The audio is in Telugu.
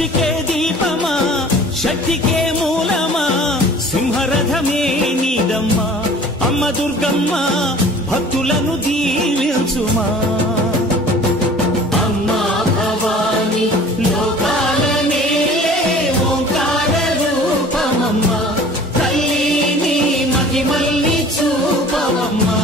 సృష్టికే దీపమా శక్తికే మూలమా సింహరథమే నీదమ్మా అమ్మ దుర్గమ్మ భక్తులను దీవించుమా అమ్మా భవాని లోకాలనే ఓంకార రూపమమ్మ తల్లి నీ మహిమల్ని చూపవమ్మా